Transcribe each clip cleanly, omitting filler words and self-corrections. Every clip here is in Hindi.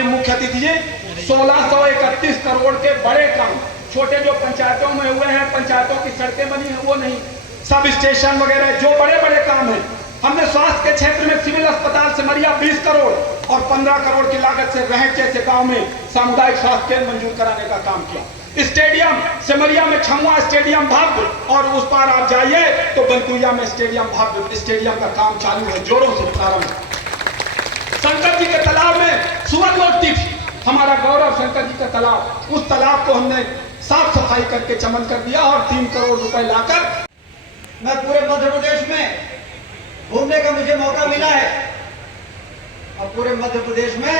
माननीय मुख्य अतिथि जी, 1631 करोड़ के बड़े काम, छोटे जो पंचायतों में हुए हैं, पंचायतों की सड़कें बनी हैं वो नहीं, सब स्टेशन वगैरह जो बड़े बड़े काम हैं। हमने स्वास्थ्य के क्षेत्र में सिविल अस्पताल सिमरिया 20 करोड़ और 15 करोड़ की लागत से रहट जैसे गांव में सामुदायिक स्वास्थ्य केंद्र मंजूर कराने का काम किया। स्टेडियम सिमरिया में छमुआ स्टेडियम भव्य, और उस पार आप जाइए तो बनकुइया में स्टेडियम भव्य, स्टेडियम का काम चालू है, जोरों से प्रारंभ। शंकर जी के तालाब में सूरज लौटती थी, हमारा गौरव शंकर जी का तालाब, उस तालाब को हमने साफ सफाई करके चमन कर दिया और 3 करोड़ रुपए लाकर। मैं पूरे मध्य प्रदेश में घूमने का मुझे मौका मिला है और पूरे मध्य प्रदेश में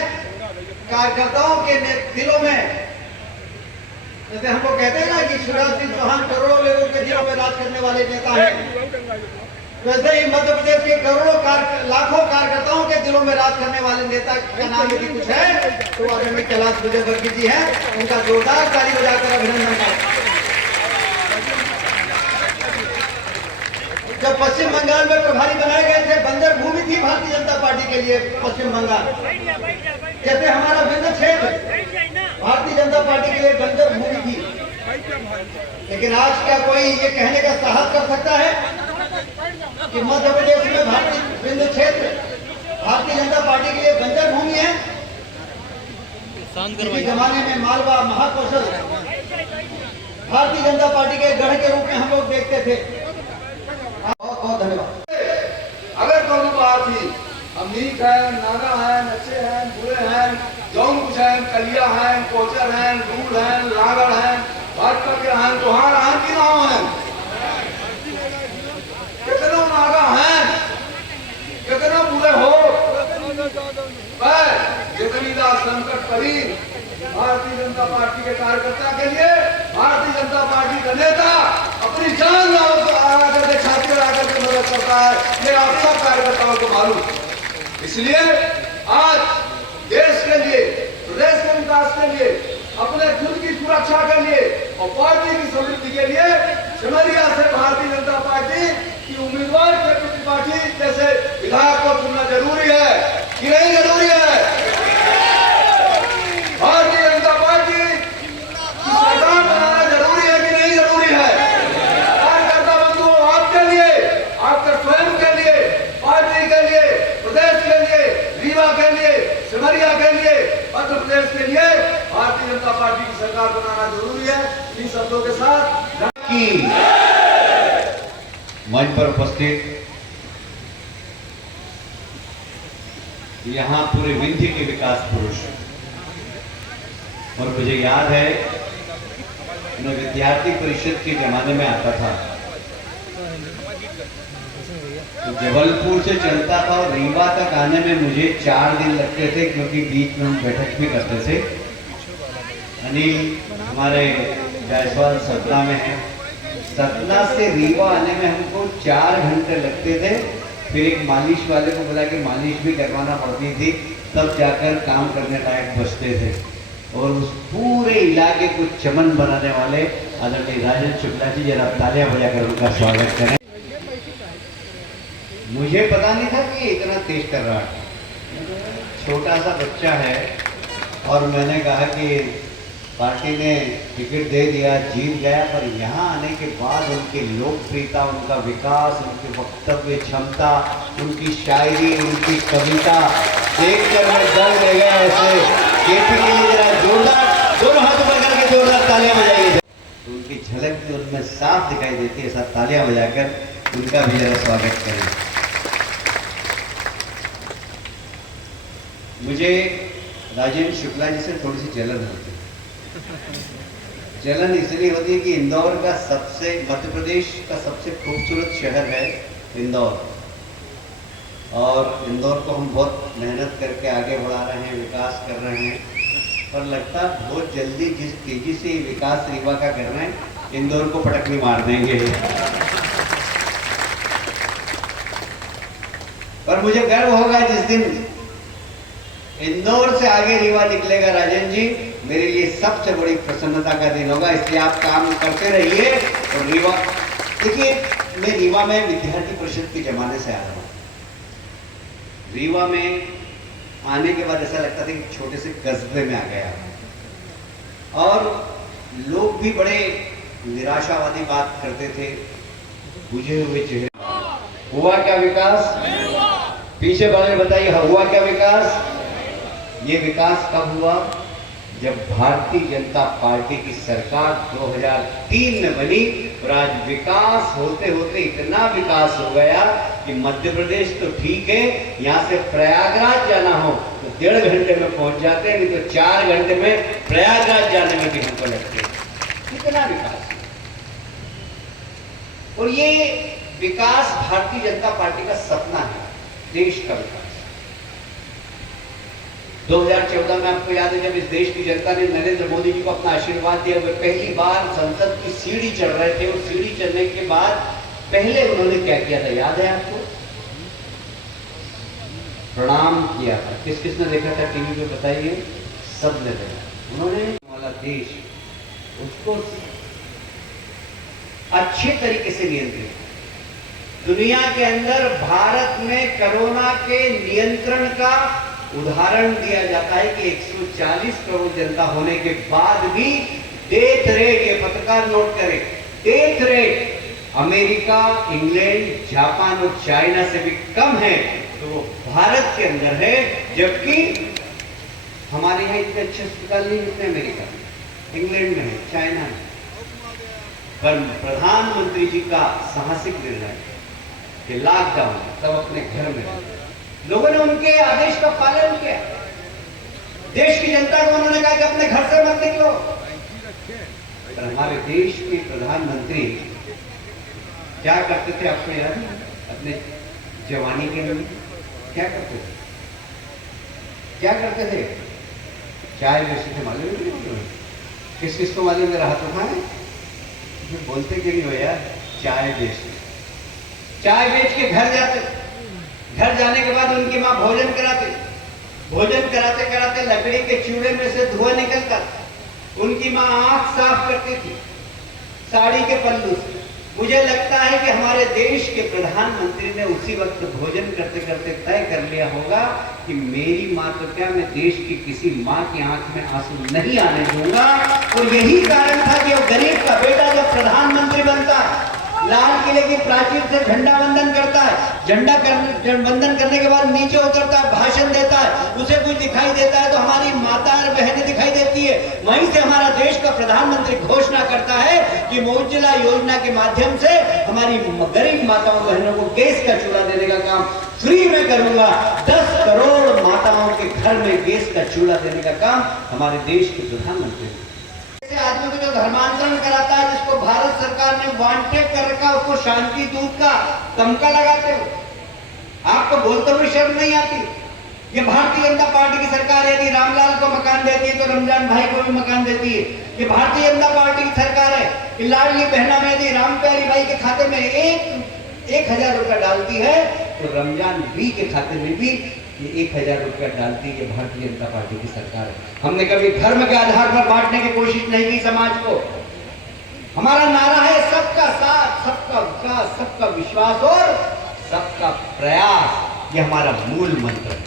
कार्यकर्ताओं के दिलों में, जैसे हम लोग कहते हैं ना कि शिवराज सिंह चौहान करोड़ों लोगों के दिलों में राज करने वाले नेता हैं, वैसे ही मध्य प्रदेश के लाखों कार्यकर्ताओं के दिलों में राज करने वाले नेता का नाम यदि कुछ है तो आदरणीय कैलाश विजयवर्गीय जी हैं। उनका जोरदार ताली बजाकर अभिनंदन करता। जब पश्चिम बंगाल में प्रभारी बनाए गए थे, बंजर भूमि थी भारतीय जनता पार्टी के लिए पश्चिम बंगाल, जैसे हमारा विंध्य क्षेत्र भारतीय जनता पार्टी के लिए बंजर भूमि थी। लेकिन आज क्या कोई ये कहने का साहस कर सकता है कि मध्य प्रदेश में भारतीय विंध्य क्षेत्र भारतीय जनता पार्टी के लिए बंजर भूमि है? किसी जमाने में मालवा महाकौशल भारतीय जनता पार्टी के गढ़ के रूप में हम लोग देखते थे। बहुत बहुत धन्यवाद। अगर दोनों बात ही हम नीक हैं, नाना हैं, नचे हैं, बुरे हैं, जौन कुछ हैं, कलिया हैं, कोचर हैं, दूल हैं, लागड़ हैं, भाजपा के हैं, तोहार हैं कि ना हैं? कितने नागा हैं, कितने बुरे हो, जितनी का संकट पड़ी भारतीय जनता पार्टी के कार्यकर्ता के लिए, भारतीय जनता पार्टी का नेता अपनी जान आकर के छात्र आकर के मदद करता है, ये आप सब कार्यकर्ताओं को मालूम। इसलिए आज देश के लिए, प्रदेश के विकास के लिए, अपने खुद की सुरक्षा के लिए और पार्टी की समृद्धि के लिए सिमरिया से भारतीय जनता पार्टी की उम्मीदवार पार्टी जैसे विधायक को चुनना जरूरी है कि नहीं जरूरी है? भारतीय जनता पार्टी की सरकार बनाना जरूरी है कि नहीं जरूरी है? कार्यकर्ता बंधुओं, आपके लिए, आपके स्वयं के लिए, पार्टी के लिए, प्रदेश के लिए, रीवा के लिए, सिमरिया के लिए, मध्य प्रदेश के लिए भारतीय जनता पार्टी की सरकार बनाना जरूरी है। इन शब्दों के साथ मंच पर उपस्थित यहाँ पूरे विंध्य के विकास पुरुष, और मुझे याद है मैं विद्यार्थी परिषद के जमाने में आता था तो जबलपुर से चलता था और रीवा तक आने में मुझे 4 दिन लगते थे, क्योंकि बीच में हम बैठक भी करते थे। अनिल हमारे जायसवाल सतना में है, सतना से रीवा आने में हमको 4 घंटे लगते थे। फिर एक मालिश वाले को बोला कि मालिश भी करवाना पड़ती थी, तब जाकर काम करने लायक बचते थे। और उस पूरे इलाके को चमन बनाने वाले आदरणीय राजन शुक्ला जी, जरा तालियां बजाकर उनका स्वागत करें। मुझे पता नहीं था कि इतना तेज कर रहा है, छोटा सा बच्चा है, और मैंने कहा कि पार्टी ने टिकट दे दिया, जीत गया, पर यहाँ आने के बाद उनकी लोकप्रियता, उनका विकास, उनकी वक्तव्य क्षमता, उनकी शायरी, उनकी कविता देखकर मैं दंग रह गया। ऐसे केपी के लिए जरा जोरदार दोनों हाथ ऊपर करके जोरदार तालियां बजाइए। तो उनकी झलक भी उनमें साफ दिखाई देती है। सब तालियां बजाकर उनका भी जरा स्वागत करें। मुझे राजेंद्र शुक्ला जी से थोड़ी सी जलन होती है। जलन इसलिए होती है कि इंदौर का मध्य प्रदेश का सबसे खूबसूरत शहर है इंदौर, और इंदौर को हम बहुत मेहनत करके आगे बढ़ा रहे हैं, विकास कर रहे हैं, पर लगता बहुत जल्दी जिस तेजी से विकास रीवा का कर रहे हैं, इंदौर को पटकनी मार देंगे। पर मुझे गर्व होगा जिस दिन इंदौर से आगे रीवा निकलेगा। राजन जी, मेरे लिए सबसे बड़ी प्रसन्नता का दिन होगा, इसलिए आप काम करते रहिए। और रीवा, देखिए मैं रीवा में विद्यार्थी परिषद के जमाने से आ रहा हूँ। रीवा में आने के बाद ऐसा लगता था कि छोटे से कस्बे में आ गया, और लोग भी बड़े निराशावादी बात करते थे, बुझे हुए चेहरे। हुआ क्या विकास? पीछे वाले बताइए, हुआ क्या विकास? ये विकास कब हुआ? जब भारतीय जनता पार्टी की सरकार 2003 में बनी, और आज विकास होते होते इतना विकास हो गया कि मध्य प्रदेश तो ठीक है, यहाँ से प्रयागराज जाना हो तो 1.5 घंटे में पहुंच जाते हैं, नहीं तो 4 घंटे में प्रयागराज जाने में भी हमको लगते हैं। इतना विकास, और ये विकास भारतीय जनता पार्टी का सपना है, देश का विकास। 2014 में आपको याद है, जब इस देश की जनता ने नरेंद्र मोदी जी को अपना आशीर्वाद दिया, वे पहली बार संसद की सीढ़ी चढ़ रहे थे, और सीढ़ी चढ़ने के बाद पहले उन्होंने क्या किया था, याद है आपको? प्रणाम किया था। किस किसने देखा था टीवी पे, बताइए? सबने देखा। उन्होंने वाला देश, उसको अच्छे तरीके से नियंत्रित। दुनिया के अंदर भारत में कोरोना के नियंत्रण का उदाहरण दिया जाता है कि 140 करोड़ जनता होने के बाद भी डेथ रेट, ये पत्रकार नोट करें, death rate America, England, Japan और चाइना से भी कम है, तो वो भारत के अंदर है। जबकि हमारे यहाँ इतने अच्छे अस्पताल नहीं मिलते अमेरिका में, इंग्लैंड में है, चाइना में। पर प्रधानमंत्री जी का साहसिक निर्णय कि लॉकडाउन, सब अपने घर में रहे, लोगों ने उनके आदेश का पालन किया। देश की जनता को उन्होंने कहा कि अपने घर से मत निकलो। पर हमारे देश के प्रधानमंत्री क्या करते थे, आपको याद है? अपने जवानी के लिए क्या करते थे? क्या करते थे? चाय बेचते थे, मालूम है? किस किस को मालूम? मेरा हाथ उठाए, बोलते क्यों नहीं हो यार? चाय बेचते, चाय बेच के घर जाते, घर जाने के बाद उनकी माँ भोजन कराती, भोजन कराते कराते लकड़ी के चूल्हे में से धुआं निकलता, उनकी माँ आंख साफ करती थी साड़ी के पल्लू से। मुझे लगता है कि हमारे देश के प्रधानमंत्री ने उसी वक्त भोजन करते करते तय कर लिया होगा कि मेरी माँ तो क्या, मैं देश की किसी माँ की आंख में आंसू नहीं आने दूंगा। और यही कारण था कि वो गरीब का बेटा जब प्रधानमंत्री बनता है, लाल किले की प्राचीर से झंडा वंदन करता है, झंडा वंदन करने के बाद नीचे उतरता है, भाषण देता है, उसे कुछ दिखाई देता है तो हमारी माता और बहनें दिखाई देती है। वहीं से हमारा देश का प्रधानमंत्री घोषणा करता है कि मैं उज्ज्वला योजना के माध्यम से हमारी गरीब माताओं बहनों को गैस का चूल्हा देने का काम फ्री में करूंगा। 10 करोड़ माताओं के घर में गैस का चूल्हा देने का काम हमारे देश के प्रधानमंत्री। आदमी को जो धर्मांतरण कराता है, जिसको भारत सरकार ने वांटेड कर रखा, उसको शांति दूत का तमका लगाते हो, आपको बोलते हुए शर्म नहीं आती? ये भारतीय जनता पार्टी की सरकार यदि रामलाल को मकान देती है तो रमजान भाई को भी मकान देती है। ये भारतीय जनता पार्टी की सरकार है कि लाडली बहना में यदि राम प्यारी भाई के खाते में 1,000 रुपया डालती है तो रमजान भी के खाते में भी ये 1,000 रुपया डालती है। भारतीय जनता पार्टी की सरकार है। हमने कभी धर्म के आधार पर बांटने की कोशिश नहीं की समाज को। हमारा नारा है सबका साथ, सबका विकास, सबका विश्वास और सबका प्रयास। ये हमारा मूल मंत्र है।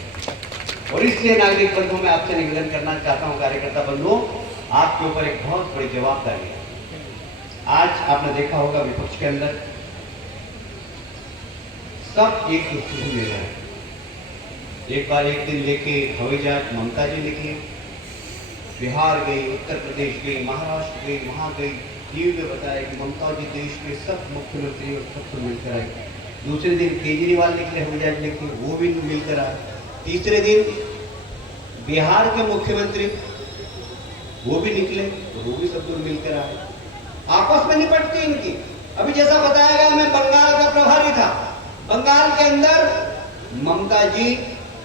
और इसलिए नागरिक बंधुओं में आपसे निवेदन करना चाहता हूं, कार्यकर्ता बंधुओं, आपके ऊपर एक बहुत बड़ी जवाबदारी है। आज आपने देखा होगा विपक्ष के अंदर सब एक दूसरे ले रहे हैं। एक बार एक दिन लेके हवाई जहाज ममता जी लिखी, बिहार गई, उत्तर प्रदेश गई, महाराष्ट्र गई, वहां गई, टीवी में बताया कि ममता जी देश के सब मुख्यमंत्री और सबको मिलकर आए। दूसरे दिन केजरीवाल निकले, हवाई जहाज लेके, वो भी मिलकर आए। तीसरे दिन बिहार के मुख्यमंत्री वो भी निकले, वो भी सब लोग मिलकर आए। आपस में निपटती इनकी। अभी जैसा बताया गया, मैं बंगाल का प्रभारी था। बंगाल के अंदर ममता जी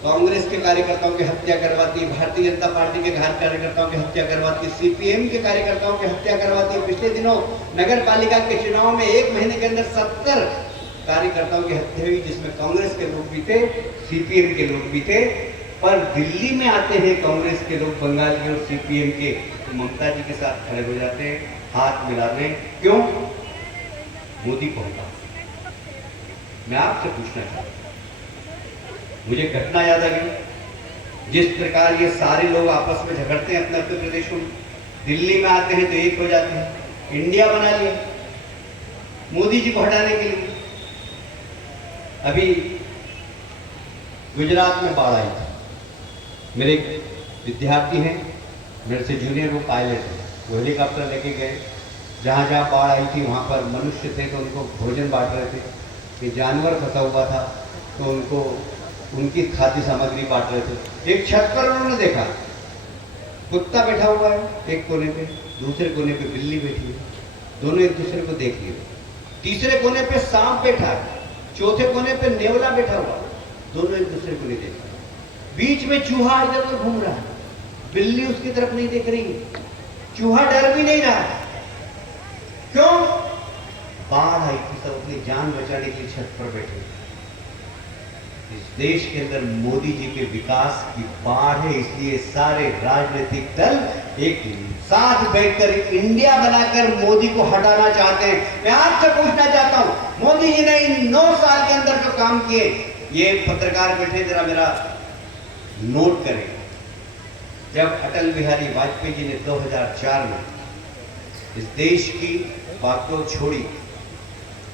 कांग्रेस के कार्यकर्ताओं की हत्या करवाती, भारतीय जनता पार्टी के कार्यकर्ताओं की हत्या करवाती, सीपीएम के कार्यकर्ताओं की हत्या करवाती। पिछले दिनों नगर पालिका के चुनाव में 1 महीने के अंदर 70 कार्यकर्ताओं की हत्या हुई, जिसमें कांग्रेस के लोग भी थे, सीपीएम के लोग भी थे। पर दिल्ली में आते हैं कांग्रेस के लोग, बंगाल के और सीपीएम के, तो ममता जी के साथ खड़े हो जाते हैं, हाथ मिलाते हैं। क्यों? मोदी पहुंचा। मैं आपसे पूछना चाहता हूं, मुझे घटना याद आ गई। जिस प्रकार ये सारे लोग आपस में झगड़ते हैं अपने अपने प्रदेशों में, दिल्ली में आते हैं तो एक हो जाते हैं। इंडिया बना लिया मोदी जी को हटाने के लिए। अभी गुजरात में बाढ़ आई थी, मेरे एक विद्यार्थी हैं, मेरे से जूनियर, वो पायलट हैं, वो हेलीकॉप्टर लेके गए, जहाँ जहाँ बाढ़ आई थी वहाँ पर मनुष्य थे तो उनको भोजन बांट रहे थे, कि जानवर फंसा हुआ था तो उनको उनकी खाद्य सामग्री बांट रहे थे। एक छत पर उन्होंने देखा कुत्ता बैठा हुआ है एक कोने पे, दूसरे कोने पे बिल्ली बैठी है, दोनों एक दूसरे को देख लिए। तीसरे कोने पे सांप बैठा है, चौथे कोने पे नेवला बैठा हुआ, दोनों एक दूसरे को नहीं देख रहे। बीच में चूहा इधर उधर घूम रहा है, बिल्ली उसकी तरफ नहीं देख रही है, चूहा डर भी नहीं रहा। क्यों? बाढ़ आई थी, सब अपनी जान बचाने के लिए छत पर बैठे। इस देश के अंदर मोदी जी के विकास की बाढ़ है, इसलिए सारे राजनीतिक दल एक साथ बैठकर इंडिया बनाकर मोदी को हटाना चाहते हैं। मैं आपसे पूछना चाहता हूं, मोदी जी ने इन 9 साल के अंदर जो काम किए, ये पत्रकार बैठे जरा मेरा नोट करें। जब अटल बिहारी वाजपेयी जी ने 2004 में इस देश की बागडोर छोड़ी,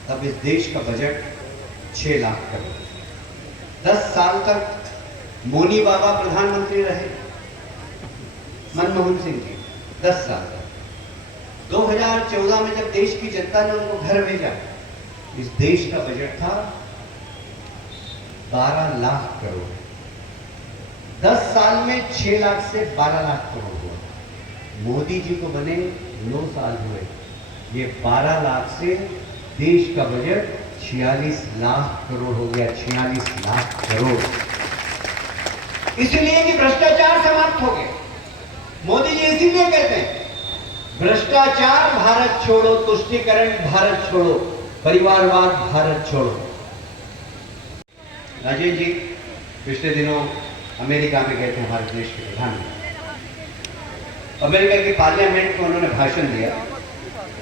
तब इस देश का बजट 6 लाख करोड़। 10 साल तक मोनी बाबा प्रधानमंत्री रहे, मनमोहन सिंह जी 10 साल तक। 2014 में जब देश की जनता ने उनको घर भेजा, इस देश का बजट था 12 लाख करोड़। 10 साल में 6 लाख से 12 लाख करोड़ हुआ। मोदी जी को बने 9 साल हुए, ये 12 लाख से देश का बजट 46 लाख करोड़ हो गया। 46 लाख करोड़, इसलिए कि भ्रष्टाचार समाप्त हो गया। मोदी जी इसीलिए कहते हैं भ्रष्टाचार भारत छोड़ो, तुष्टीकरण भारत छोड़ो, परिवारवाद भारत छोड़ो। राजेश जी पिछले दिनों अमेरिका में गए थे, हमारे देश के प्रधानमंत्री। अमेरिका की पार्लियामेंट में उन्होंने भाषण दिया।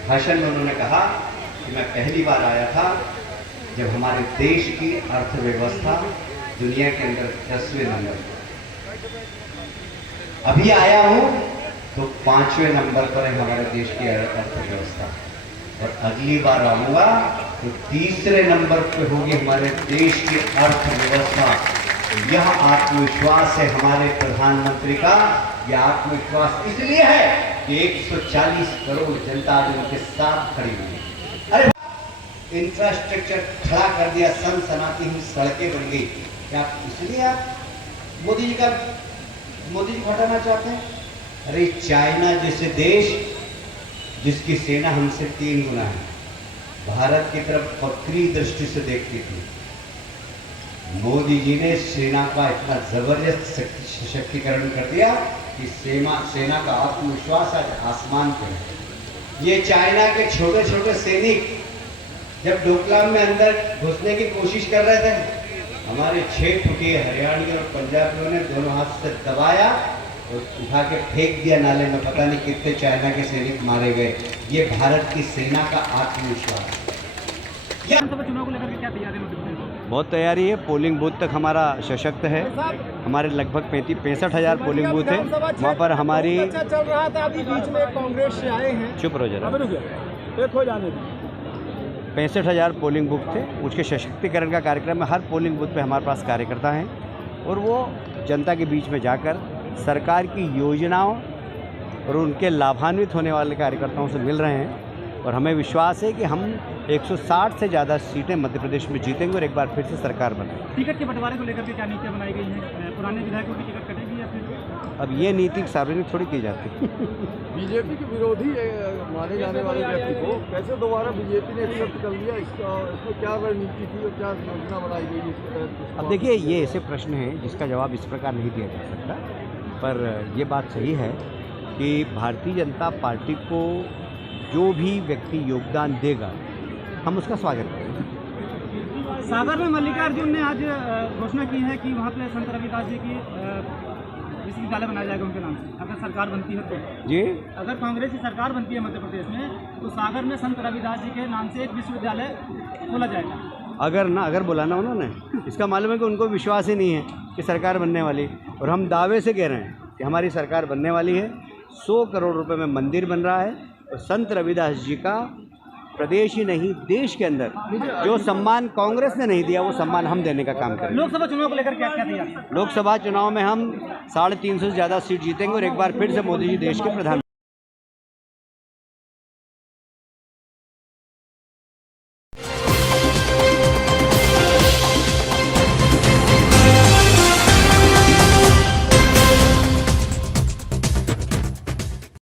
भाषण में उन्होंने कहा कि मैं पहली बार आया था जब हमारे देश की अर्थव्यवस्था दुनिया के अंदर 10वें नंबर, अभी आया हूं तो 5वें नंबर पर है हमारे देश की अर्थव्यवस्था, और अगली बार आऊंगा तो 3रे नंबर पे होगी हमारे देश की अर्थव्यवस्था। यह आत्मविश्वास है हमारे प्रधानमंत्री का। यह आत्मविश्वास इसलिए है कि 140 करोड़ जनता आज उनके साथ खड़ी हुई है। अरे इंफ्रास्ट्रक्चर खड़ा कर दिया, सनसनाती हुई सड़कें बन गई। क्या इसलिए आप मोदी जी को हटाना चाहते हैं? अरे चाइना जैसे देश जिसकी सेना हमसे 3 गुना है, भारत की तरफ बकरी दृष्टि से देखती थी। मोदी जी ने सेना का इतना जबरदस्त सशक्तिकरण कर दिया कि सेना का आत्मविश्वास आज आसमान पर है। ये चाइना के छोटे छोटे सैनिक जब डोकलाम में अंदर घुसने की कोशिश कर रहे थे, हमारे 6 फुटिए हरियाणी और पंजाबियों ने दोनों हाथ से दबाया और उठा के फेंक दिया नाले में। पता नहीं कितने चाइना के सैनिक मारे गए। ये भारत की सेना का आत्मविश्वास। चुनाव को लेकर के क्या तैयारी होती है? बहुत तैयारी है। पोलिंग बूथ तक हमारा सशक्त है। हमारे लगभग 65,000 पोलिंग बूथ है। वहाँ पर हमारी चल रहा था, अभी बीच में कांग्रेस से आए हैं। चुप रहो जरा। 65,000 पोलिंग बूथ थे। उसके सशक्तिकरण का कार्यक्रम में हर पोलिंग बूथ पे हमारे पास कार्यकर्ता हैं और वो जनता के बीच में जाकर सरकार की योजनाओं और उनके लाभान्वित होने वाले कार्यकर्ताओं से मिल रहे हैं। और हमें विश्वास है कि हम 160 से ज़्यादा सीटें मध्य प्रदेश में जीतेंगे और एक बार फिर से सरकार बनाएंगे। टिकट के बंटवारे को लेकर के क्या नीतियाँ बनाई गई हैं? पुराने विधायकों की टिकट कटेगी या फिर? अब ये नीति सार्वजनिक थोड़ी की जाती है। बीजेपी के विरोधी माने जाने वाले व्यक्ति को कैसे दोबारा बीजेपी ने एक्सेप्ट कर लिया? इसमें क्या रणनीति थी और क्या योजना बनाई गई इसके तहत? अब देखिए, ये ऐसे प्रश्न हैं जिसका जवाब इस प्रकार नहीं दिया जा सकता, पर ये बात सही है कि भारतीय जनता पार्टी को जो भी व्यक्ति योगदान देगा हम उसका स्वागत करेंगे। सागर में मल्लिकार्जुन ने आज घोषणा की है कि वहाँ पे संत रविदास जी की विश्वविद्यालय बनाया जाएगा उनके नाम से, अगर सरकार बनती है तो। जी, अगर कांग्रेस की सरकार बनती है मध्य प्रदेश में तो सागर में संत रविदास जी के नाम से एक विश्वविद्यालय खोला जाएगा। अगर बोला ना उन्होंने, इसका मालूम है कि उनको विश्वास ही नहीं है कि सरकार बनने वाली। और हम दावे से कह रहे हैं कि हमारी सरकार बनने वाली है। 100 करोड़ रुपए में मंदिर बन रहा है और संत रविदास जी का प्रदेश ही नहीं देश के अंदर जो सम्मान कांग्रेस ने नहीं दिया वो सम्मान हम देने का काम करेंगे। लोकसभा चुनाव को लेकर क्या क्या तैयारी? लोकसभा चुनाव में हम 350 से ज़्यादा सीट जीतेंगे और एक बार फिर से मोदी जी देश के प्रधानमंत्री